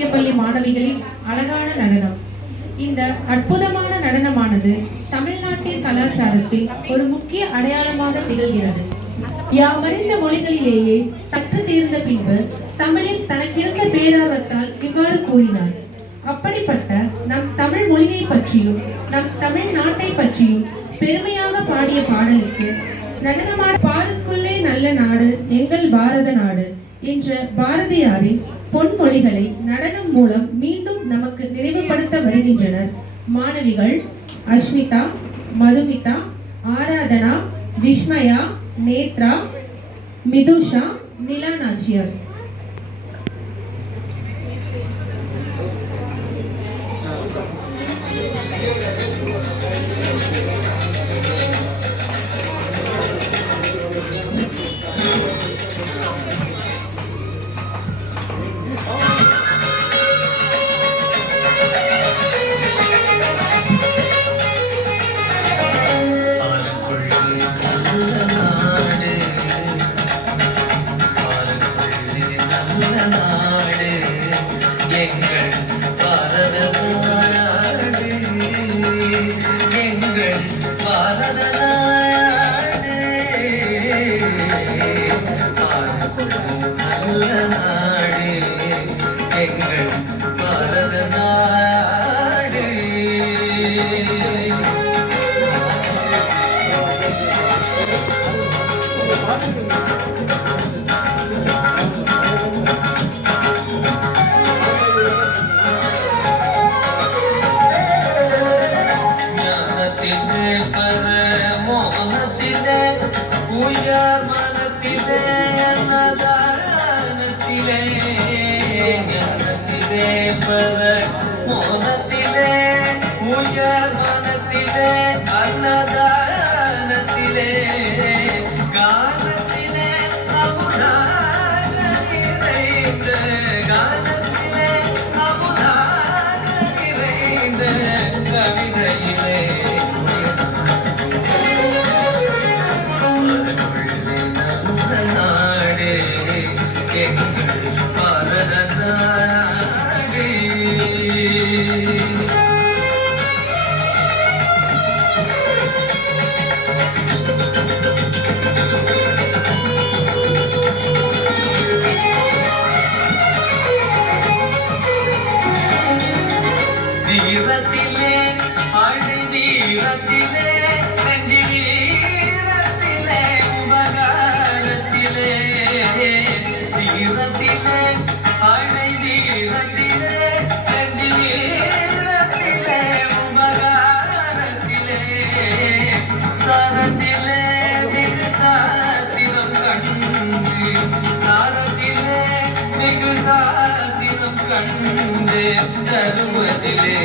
மத்திய பள்ளி மாணவிகளின் அழகான நடனம். இந்த அற்புதமான நடனமானது தமிழ்நாட்டின் கலாச்சாரத்தில் ஒரு முக்கிய அடையாளமாக திகழ்கிறது. யாமறிந்த மொழிகளிலேயே சற்று தீர்ந்த பின்பு தமிழில் தனக்கிருந்த பேரார்வத்தால் இவ்வாறு கூறினார். அப்படிப்பட்ட நம் தமிழ் மொழியை பற்றியும் நம் தமிழ் நாட்டை பற்றியும் பெருமையாக பாடிய பாடலுக்கு நடனமான பாருக்குள்ளே நல்ல நாடு எங்கள் பாரத நாடு என்ற பாரதியாரின் பொன்மொழிகளை நடனம் மூலம் மீண்டும் நமக்கு நினைவுபடுத்த வருகின்றனர் மாணவிகள் அஷ்மிதா, மதுமிதா, ஆராதனா, விஸ்மயா, நேத்ரா, மிதுஷா, நிலா நாச்சியார். எங்கள் பாரத நாடு எங்கள் பாரத நாடு நல்ல நாடு எங்கள் பாரத நாடு. உயர் மனத்திலே அன்னதானத்திலே ஞானத்திலே பர மோனத்திலே உயர் மனத்திலே அன்னதானத்திலே கானத்திலே அமுதாக நிறைந்த கானத்திலே அமுதாக நிறைந்த கவிதையிலே பாரத நாடு. வீரத்திலே அழி வீரத்திலே நெஞ்சி வீரத்திலே உபகாரத்திலே வீரத்திலே அழை வீரத்திலே நெஞ்சி வீரத்திலே உபகாரத்திலே சாரத்திலே மிகு சாத்திரம் கண்டு சாரத்திலே மிகு சாத்திரம் கண்டு தருவதிலே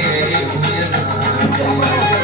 உயர்ந்த